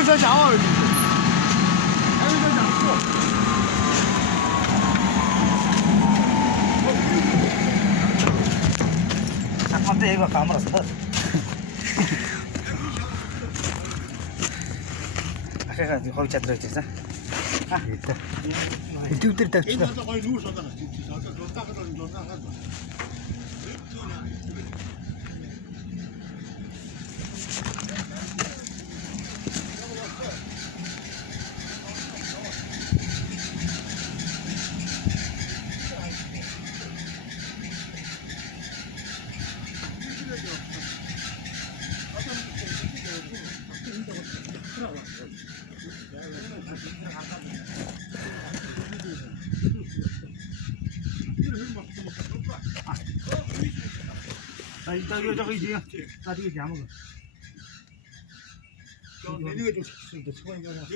여기서 잡아 여기. 여기서 잡고. 잠깐만 이거 까물었어. 아까 거기 잡들어 있었어. 아, 있다. 뒤뜰 때. 아, 이따 이거 저거 이제 나중에 잡아 먹어. 내년에 좀 시키는데 수고하니까.